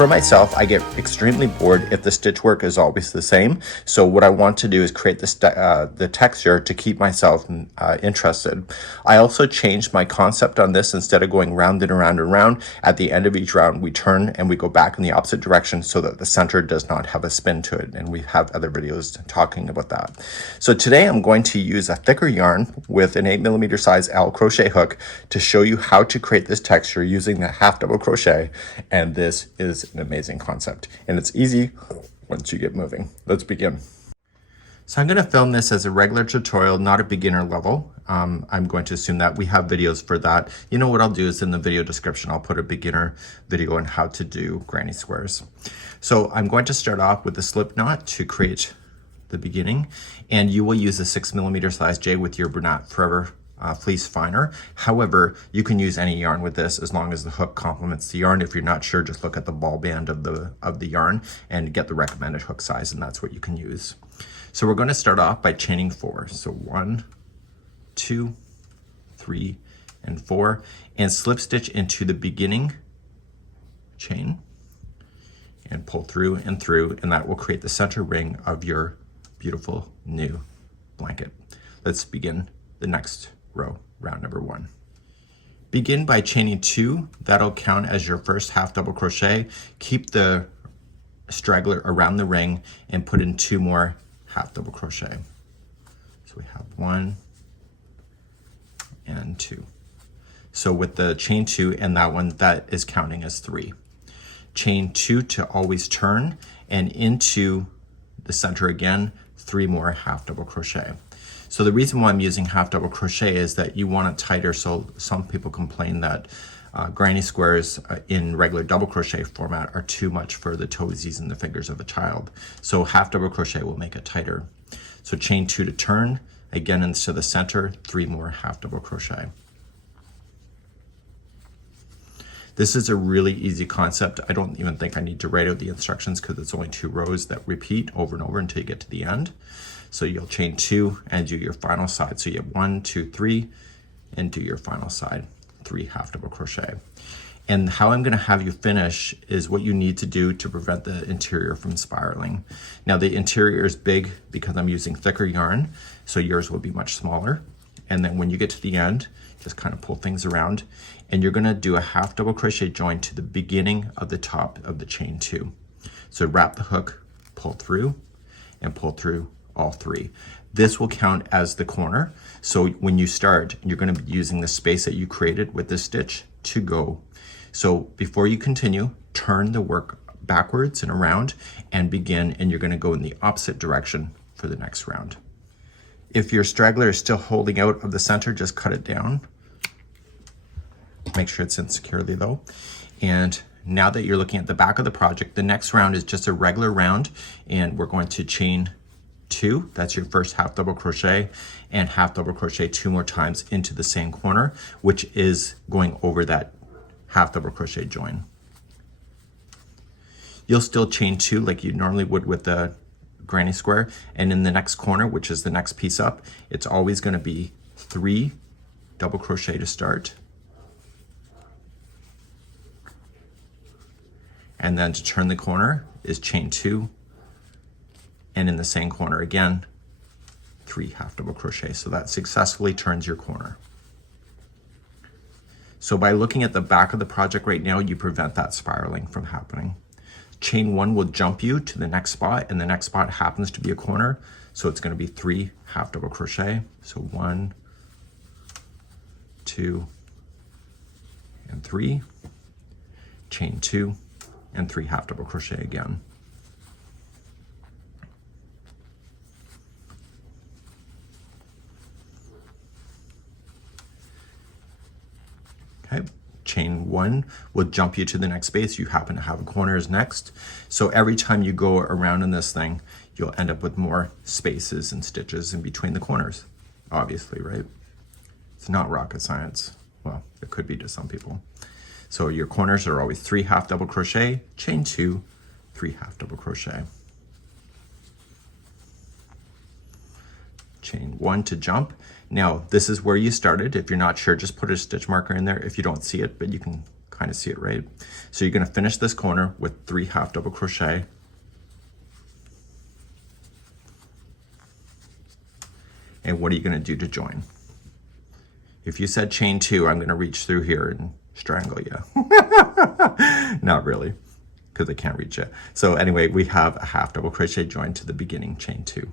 For myself, I get extremely bored if the stitch work is always the same. So what I want to do is create the texture to keep myself interested. I also changed my concept on this. Instead of going round and around and around, at the end of each round, we turn and we go back in the opposite direction so that the center does not have a spin to it. And we have other videos talking about that. So today I'm going to use a thicker yarn with an 8mm size L crochet hook to show you how to create this texture using the half double crochet. And this is an amazing concept, and it's easy once you get moving. Let's begin. So I'm going to film this as a regular tutorial, not a beginner level. I'm going to assume that we have videos for that. You know what I'll do is in the video description, I'll put a beginner video on how to do granny squares. So I'm going to start off with the slip knot to create the beginning, and you will use a 6mm size J with your Bernat Forever fleece finer. However, you can use any yarn with this as long as the hook complements the yarn. If you're not sure, just look at the ball band of the yarn and get the recommended hook size, and that's what you can use. So we're going to start off by chaining 4. So 1, 2, 3, and 4, and slip stitch into the beginning chain and pull through, and that will create the center ring of your beautiful new blanket. Let's begin the next row, round number 1. Begin by chaining 2. That'll count as your first half double crochet. Keep the straggler around the ring and put in 2 more half double crochet. So we have 1 and 2. So with the chain 2 and that one, that is counting as 3. Chain 2 to always turn, and into the center again, 3 more half double crochet. So the reason why I'm using half double crochet is that you want it tighter. So some people complain that granny squares in regular double crochet format are too much for the toesies and the fingers of a child. So half double crochet will make it tighter. So chain 2 to turn, again into the center, 3 more half double crochet. This is a really easy concept. I don't even think I need to write out the instructions because it's only 2 rows that repeat over and over until you get to the end. So you'll chain 2 and do your final side. So you have 1, 2, 3, and do your final side, 3 half double crochet. And how I'm going to have you finish is what you need to do to prevent the interior from spiraling. Now the interior is big because I'm using thicker yarn, so yours will be much smaller. And then when you get to the end, just kind of pull things around, and you're going to do a half double crochet join to the beginning of the top of the chain 2. So wrap the hook, pull through, and pull through all 3. This will count as the corner. So when you start, you're going to be using the space that you created with this stitch to go. So before you continue, turn the work backwards and around and begin, and you're going to go in the opposite direction for the next round. If your straggler is still holding out of the center, just cut it down. Make sure it's in securely though. And now that you're looking at the back of the project, the next round is just a regular round, and we're going to chain 2, that's your first half double crochet, and half double crochet 2 more times into the same corner, which is going over that half double crochet join. You'll still chain 2 like you normally would with the granny square, and in the next corner, which is the next piece up, it's always going to be 3 double crochet to start, and then to turn the corner is chain 2, and in the same corner again, 3 half double crochet. So that successfully turns your corner. So by looking at the back of the project right now, you prevent that spiraling from happening. Chain 1 will jump you to the next spot, and the next spot happens to be a corner. So it's going to be 3 half double crochet. So 1, 2, and 3, chain 2, and 3 half double crochet again. Okay, chain 1 will jump you to the next space. You happen to have a corner is next. So every time you go around in this thing, you'll end up with more spaces and stitches in between the corners, obviously, right? It's not rocket science. Well, it could be to some people. So your corners are always 3 half double crochet, chain 2, 3 half double crochet. Chain 1 to jump. Now this is where you started. If you're not sure, just put a stitch marker in there if you don't see it, but you can kind of see it, right? So you're going to finish this corner with 3 half double crochet. And what are you going to do to join? If you said chain 2, I'm going to reach through here and strangle you. Not really, because I can't reach it. So anyway, we have a half double crochet join to the beginning chain 2.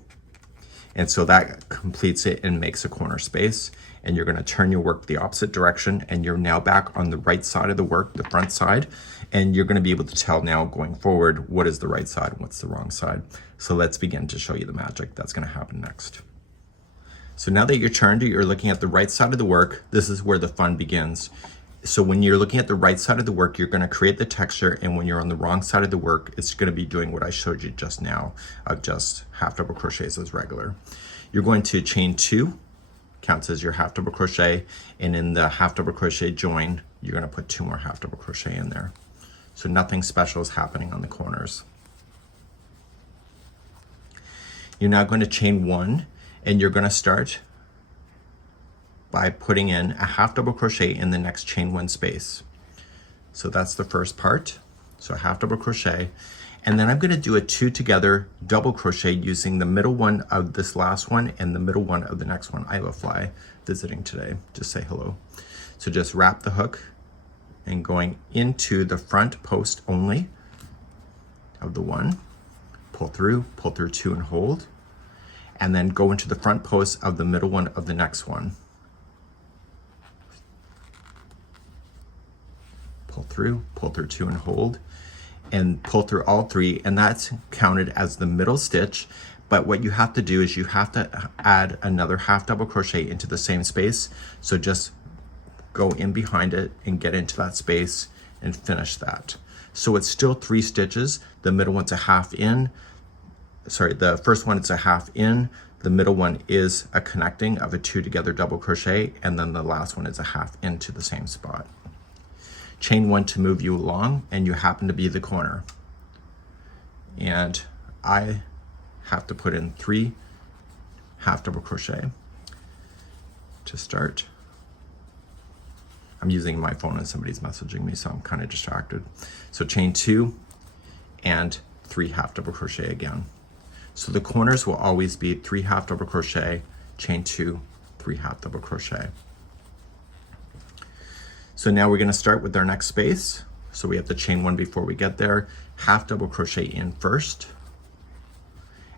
And so that completes it and makes a corner space. And you're going to turn your work the opposite direction, and you're now back on the right side of the work, the front side. And you're going to be able to tell now going forward what is the right side and what's the wrong side. So let's begin to show you the magic that's going to happen next. So now that you're turned, you're looking at the right side of the work. This is where the fun begins. So when you're looking at the right side of the work, you're going to create the texture, and when you're on the wrong side of the work, it's going to be doing what I showed you just now of just half double crochets as regular. You're going to chain 2, counts as your half double crochet, and in the half double crochet join, you're going to put 2 more half double crochet in there. So nothing special is happening on the corners. You're now going to chain 1, and you're going to start by putting in a half double crochet in the next chain 1 space. So that's the first part. So a half double crochet, and then I'm going to do a 2 together double crochet using the middle one of this last one and the middle one of the next one. I have a fly visiting today. Just say hello. So just wrap the hook and going into the front post only of the one, pull through 2 and hold, and then go into the front post of the middle one of the next one. Pull through 2 and hold, and pull through all 3, and that's counted as the middle stitch. But what you have to do is you have to add another half double crochet into the same space. So just go in behind it and get into that space and finish that. So it's still 3 stitches. The middle one's a half in. Sorry, the first one is a half in, the middle one is a connecting of a 2 together double crochet, and then the last one is a half into the same spot. Chain 1 to move you along, and you happen to be the corner. And I have to put in 3 half double crochet to start. I'm using my phone and somebody's messaging me, so I'm kind of distracted. So chain 2 and 3 half double crochet again. So the corners will always be 3 half double crochet, chain 2, 3 half double crochet. So now we're going to start with our next space. So we have to chain 1 before we get there, half double crochet in first,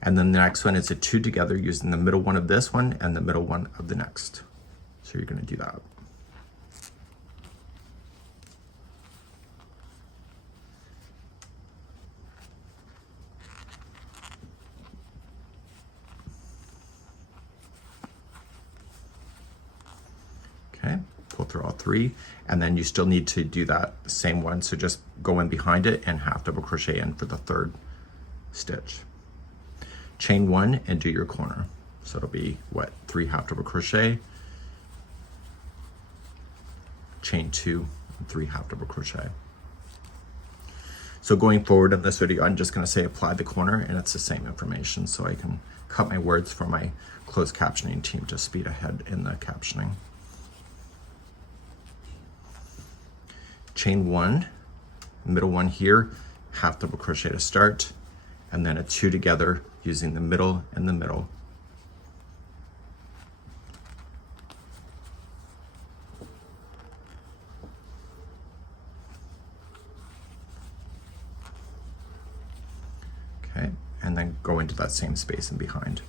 and then the next one is a 2 together using the middle one of this one and the middle one of the next. So you're going to do that. Okay, pull through all 3, and then you still need to do that same one. So just go in behind it and half double crochet in for the 3rd stitch. Chain 1 and do your corner. So it'll be what, 3 half double crochet, chain 2, and 3 half double crochet. So going forward in this video, I'm just going to say apply the corner, and it's the same information, so I can cut my words for my closed captioning team to speed ahead in the captioning. Chain 1, middle one here, half double crochet to start, and then a 2 together using the middle and the middle. Okay, and then go into that same space and behind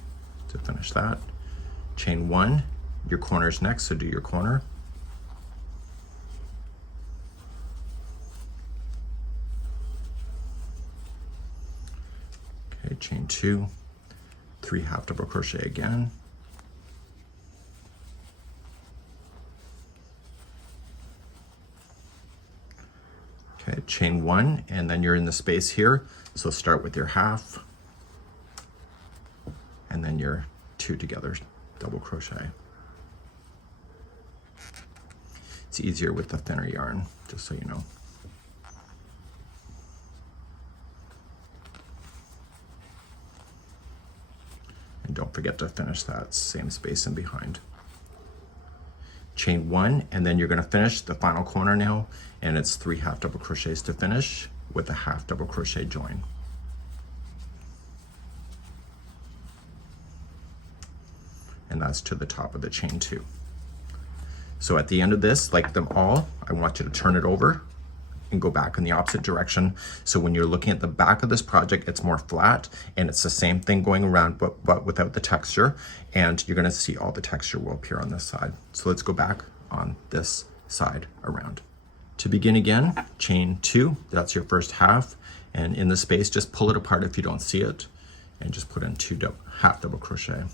to finish that. Chain 1, your corner's next, so do your corner. Okay, chain 2, 3 half double crochet again. Okay, chain 1, and then you're in the space here. So start with your half, and then your 2 together double crochet. It's easier with the thinner yarn, just so you know. And don't forget to finish that same space in behind. chain 1, and then you're going to finish the final corner now, and it's 3 half double crochets to finish with a half double crochet join. And that's to the top of the chain 2. So at the end of this, like them all, I want you to turn it over and go back in the opposite direction. So when you're looking at the back of this project, it's more flat, and it's the same thing going around, but without the texture, and you're gonna see all the texture will appear on this side. So let's go back on this side around. To begin again, chain 2, that's your first half, and in the space, just pull it apart if you don't see it, and just put in 2 half double crochet.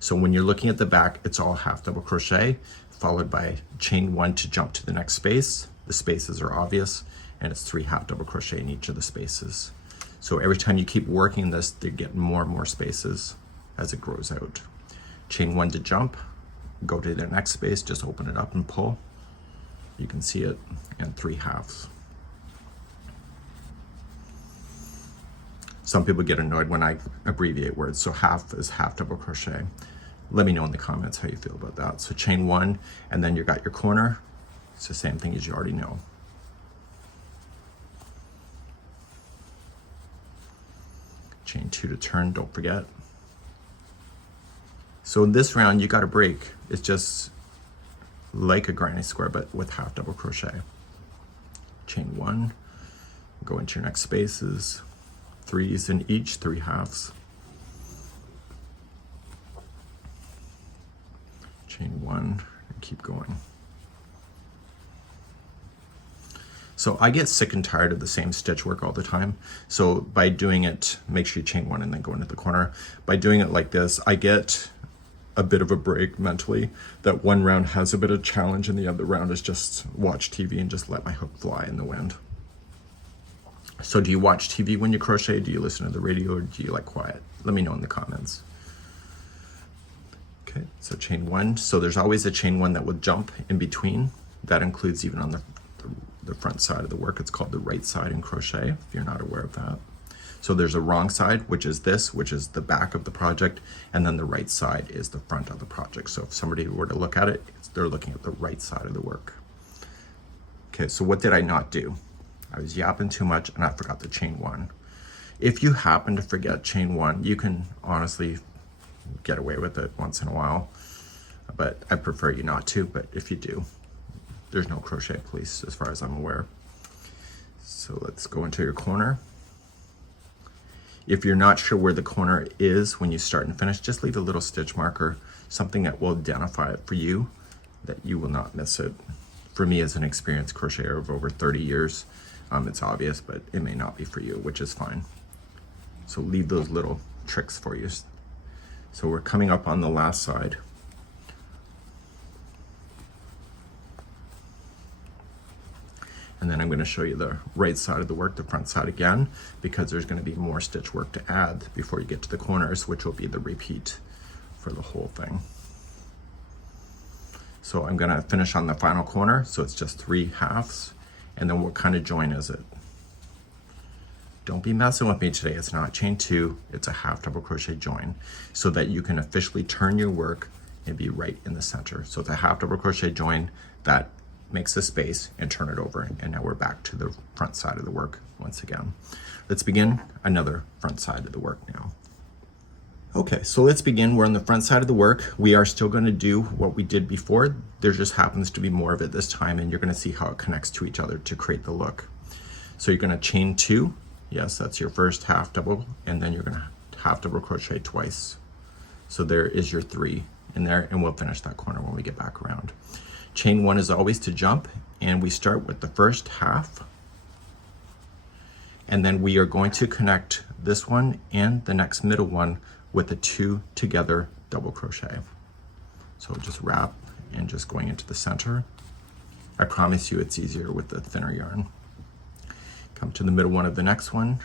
So when you're looking at the back, it's all half double crochet, followed by chain 1 to jump to the next space. The spaces are obvious, and it's 3 half double crochet in each of the spaces. So every time you keep working this, they get more and more spaces as it grows out. Chain 1 to jump, go to the next space, just open it up and pull. You can see it, and 3 halves. Some people get annoyed when I abbreviate words, so half is half double crochet. Let me know in the comments how you feel about that. So chain 1, and then you got your corner. It's the same thing as you already know. Chain 2 to turn, don't forget. So in this round, you got a break. It's just like a granny square, but with half double crochet. Chain 1, go into your next spaces, 3s in each, 3 halves. Chain 1, and keep going. So I get sick and tired of the same stitch work all the time. So by doing it, make sure you chain 1 and then go into the corner. By doing it like this, I get a bit of a break mentally, that one round has a bit of challenge and the other round is just watch TV and just let my hook fly in the wind. So do you watch TV when you crochet? Do you listen to the radio, or do you like quiet? Let me know in the comments. Okay, so chain 1. So there's always a chain 1 that will jump in between. That includes even on the front side of the work. It's called the right side in crochet, if you're not aware of that. So there's a wrong side, which is this, which is the back of the project, and then the right side is the front of the project. So if somebody were to look at it, they're looking at the right side of the work. Okay, so what did I not do? I was yapping too much and I forgot the chain 1. If you happen to forget chain 1, you can honestly get away with it once in a while, but I prefer you not to, but if you do, there's no crochet police as far as I'm aware. So let's go into your corner. If you're not sure where the corner is when you start and finish, just leave a little stitch marker, something that will identify it for you, that you will not miss it. For me, as an experienced crocheter of over 30 years, it's obvious, but it may not be for you, which is fine. So leave those little tricks for you. So we're coming up on the last side. And then I'm going to show you the right side of the work, the front side again, because there's going to be more stitch work to add before you get to the corners, which will be the repeat for the whole thing. So I'm going to finish on the final corner, so it's just 3 halves. And then what kind of join is it? Don't be messing with me today. It's not chain 2, it's a half double crochet join, so that you can officially turn your work and be right in the center. So it's a half double crochet join that makes a space and turn it over. And now we're back to the front side of the work once again. Let's begin another front side of the work now. Okay, so let's begin. We're on the front side of the work. We are still going to do what we did before. There just happens to be more of it this time, and you're going to see how it connects to each other to create the look. So you're going to chain 2. Yes, that's your first half double, and then you're going to half double crochet twice. So there is your 3 in there, and we'll finish that corner when we get back around. Chain 1 is always to jump, and we start with the first half, and then we are going to connect this one and the next middle one with a 2 together double crochet. So just wrap and just going into the center. I promise you it's easier with the thinner yarn. Come to the middle one of the next one,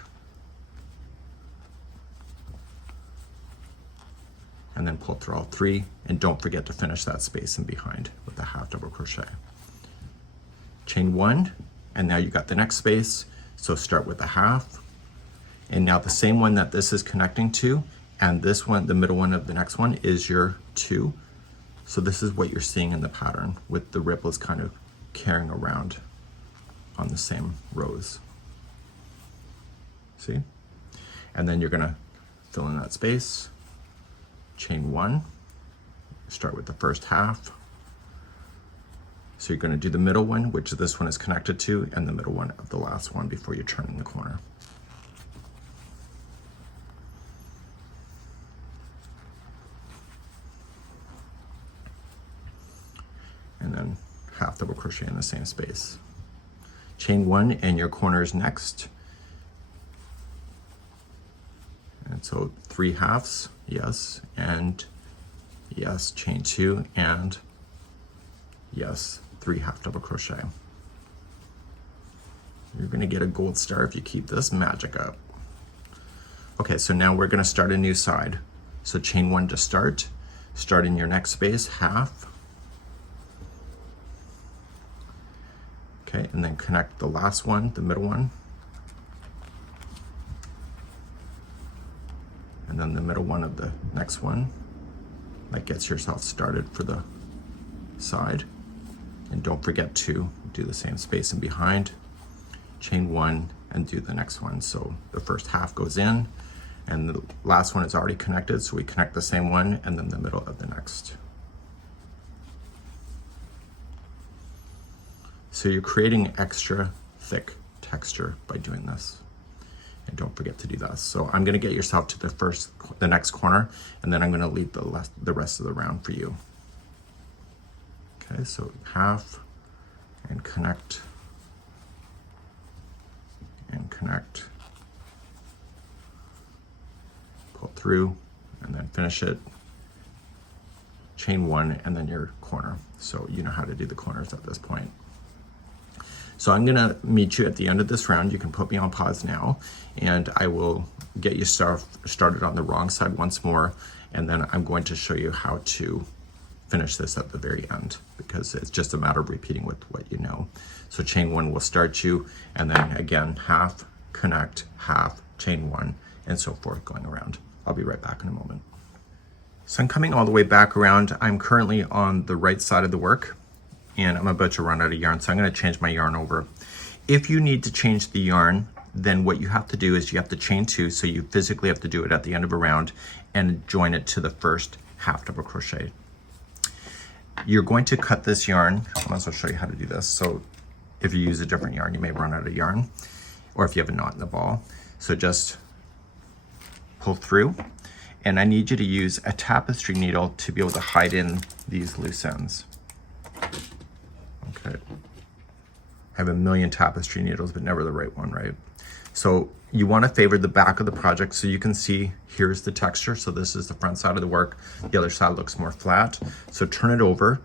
and then pull through all 3, and don't forget to finish that space in behind with a half double crochet. Chain 1, and now you got the next space, so start with a half, and now the same one that this is connecting to, and this one, the middle one of the next one, is your 2. So this is what you're seeing in the pattern, with the ripples kind of carrying around on the same rows. See? And then you're gonna fill in that space, chain 1, start with the first half. So you're gonna do the middle one, which this one is connected to, and the middle one of the last one before you turn in the corner. And then half double crochet in the same space. Chain 1 and your corner is next. And so 3 halves, yes, and yes, chain 2, and yes, 3 half double crochet. You're gonna get a gold star if you keep this magic up. Okay, so now we're gonna start a new side. So chain 1 to start in your next space, half. Okay, and then connect the last one, the middle one. And then the middle one of the next one. That gets yourself started for the side. And don't forget to do the same space in behind. Chain 1 and do the next one. So the first half goes in and the last one is already connected. So we connect the same one and then the middle of the next. So you're creating extra thick texture by doing this. And don't forget to do that. So I'm gonna get yourself to the next corner, and then I'm gonna leave the rest of the round for you. Okay, so half, and connect, pull through, and then finish it. Chain 1, and then your corner. So you know how to do the corners at this point. So I'm gonna meet you at the end of this round. You can put me on pause now, and I will get you started on the wrong side once more, and then I'm going to show you how to finish this at the very end, because it's just a matter of repeating with what you know. So chain 1 will start you, and then again, half, connect, half, chain 1, and so forth going around. I'll be right back in a moment. So I'm coming all the way back around. I'm currently on the right side of the work, and I'm about to run out of yarn, so I'm gonna change my yarn over. If you need to change the yarn, then what you have to do is you have to chain 2, so you physically have to do it at the end of a round and join it to the first half double crochet. You're going to cut this yarn. I might as well show you how to do this. So if you use a different yarn, you may run out of yarn, or if you have a knot in the ball. So just pull through, and I need you to use a tapestry needle to be able to hide in these loose ends. Okay. I have a million tapestry needles, but never the right one, right? So you want to favor the back of the project, so you can see here's the texture. So this is the front side of the work. The other side looks more flat. So turn it over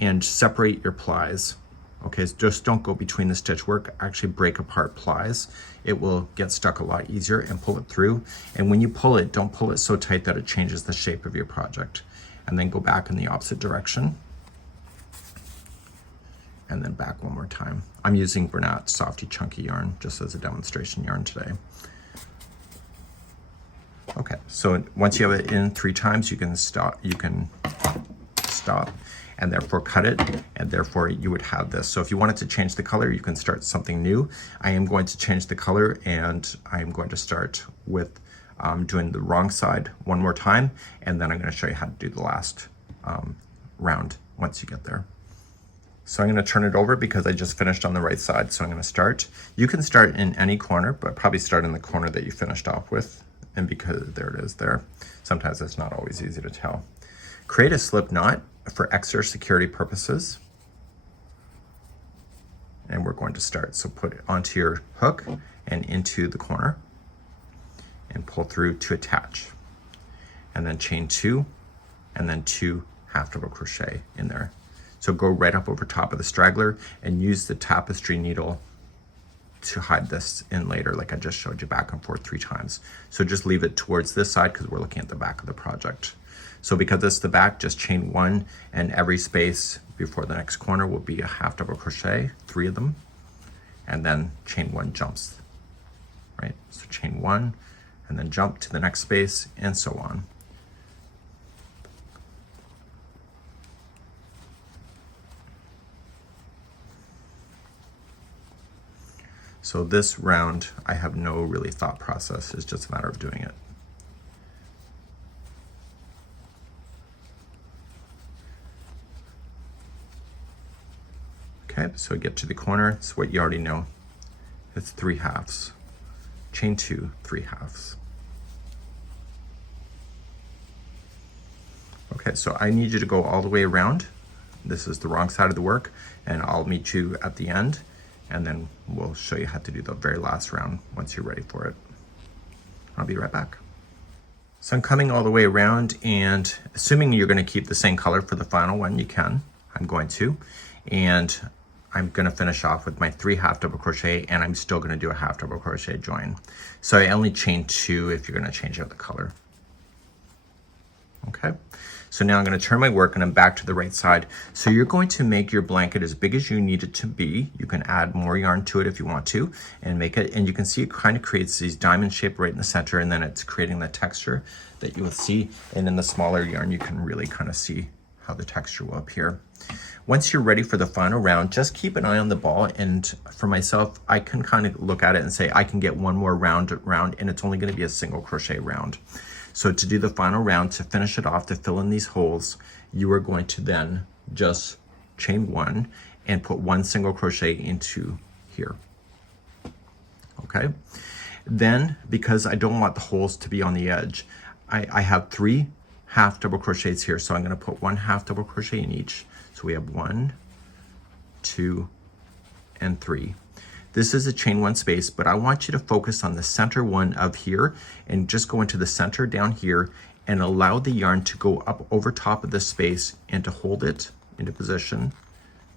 and separate your plies. Okay, so just don't go between the stitch work. Actually break apart plies. It will get stuck a lot easier, and pull it through. And when you pull it, don't pull it so tight that it changes the shape of your project. And then go back in the opposite direction. And then back one more time. I'm using Bernat Softy Chunky yarn just as a demonstration yarn today. Okay, so once you have it in 3 times, you can stop, and therefore cut it, and therefore you would have this. So if you wanted to change the color, you can start something new. I am going to change the color, and I am going to start with doing the wrong side one more time, and then I'm going to show you how to do the last round once you get there. So I'm going to turn it over because I just finished on the right side. So I'm going to start. You can start in any corner, but probably start in the corner that you finished off with. And because there it is there, sometimes it's not always easy to tell. Create a slip knot for extra security purposes. And we're going to start. So put it onto your hook and into the corner and pull through to attach. And then chain 2 and then 2 half double crochet in there. So go right up over top of the straggler and use the tapestry needle to hide this in later, like I just showed you, back and forth 3 times. So just leave it towards this side because we're looking at the back of the project. So because it's the back, just chain 1, and every space before the next corner will be a half double crochet, 3 of them, and then chain 1 jumps, right? So chain 1 and then jump to the next space, and so on. So this round, I have no really thought process. It's just a matter of doing it. Okay, so get to the corner. It's what you already know. It's 3 halves. Chain 2, 3 halves. Okay, so I need you to go all the way around. This is the wrong side of the work, and I'll meet you at the end, and then we'll show you how to do the very last round once you're ready for it. I'll be right back. So I'm coming all the way around, and assuming you're going to keep the same color for the final one, you can. I'm going to. And I'm going to finish off with my 3 half double crochet, and I'm still going to do a half double crochet join. So I only chain 2 if you're going to change out the color. Okay, so now I'm going to turn my work and I'm back to the right side. So you're going to make your blanket as big as you need it to be. You can add more yarn to it if you want to and make it, and you can see it kind of creates these diamond shape right in the center, and then it's creating the texture that you will see. And in the smaller yarn, you can really kind of see how the texture will appear. Once you're ready for the final round, just keep an eye on the ball. And for myself, I can kind of look at it and say, I can get one more round, and it's only going to be a single crochet round. So to do the final round, to finish it off, to fill in these holes, you are going to then just chain 1 and put 1 single crochet into here. Okay. Then, because I don't want the holes to be on the edge, I have 3 half double crochets here. So I'm going to put 1 half double crochet in each. So we have 1, 2, and 3. This is a chain 1 space, but I want you to focus on the center one of here and just go into the center down here and allow the yarn to go up over top of the space and to hold it into position.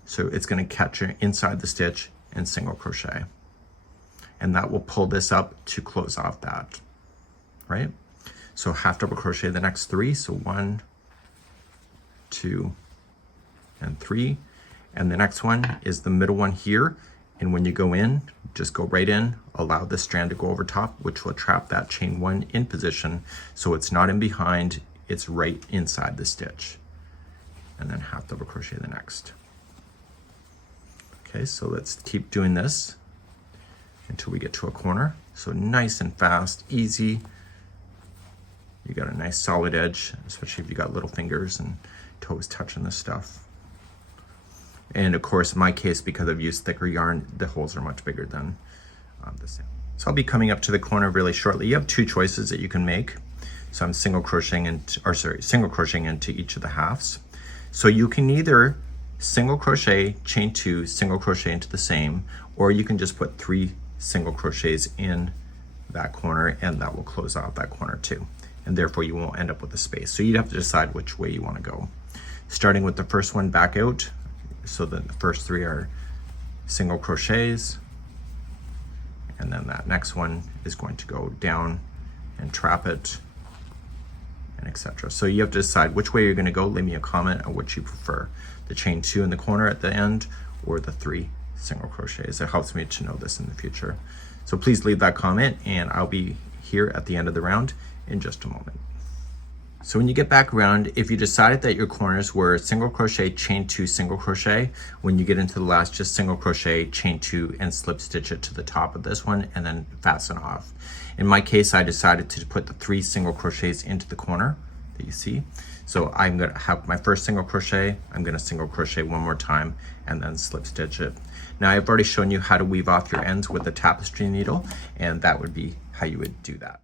So it's going to catch inside the stitch and single crochet. And that will pull this up to close off that, right? So half double crochet the next 3. So 1, 2, and 3. And the next one is the middle one here. And when you go in, just go right in, allow the strand to go over top, which will trap that chain 1 in position. So it's not in behind, it's right inside the stitch. And then half double crochet the next. Okay, so let's keep doing this until we get to a corner. So nice and fast, easy. You got a nice solid edge, especially if you got little fingers and toes touching this stuff. And of course, in my case, because I've used thicker yarn, the holes are much bigger than the same. So I'll be coming up to the corner really shortly. You have 2 choices that you can make. So I'm single crocheting into each of the halves. So you can either single crochet, chain 2, single crochet into the same, or you can just put 3 single crochets in that corner, and that will close out that corner too. And therefore you won't end up with a space. So you'd have to decide which way you want to go. Starting with the first one back out. So the first 3 are single crochets, and then that next one is going to go down and trap it, and etc. So you have to decide which way you're going to go. Leave me a comment on which you prefer, the chain 2 in the corner at the end or the 3 single crochets. It helps me to know this in the future. So please leave that comment, and I'll be here at the end of the round in just a moment. So when you get back around, if you decided that your corners were single crochet, chain 2, single crochet, when you get into the last, just single crochet, chain 2, and slip stitch it to the top of this one and then fasten off. In my case, I decided to put the 3 single crochets into the corner that you see. So I'm going to have my first single crochet, I'm going to single crochet 1 more time and then slip stitch it. Now I've already shown you how to weave off your ends with a tapestry needle, and that would be how you would do that.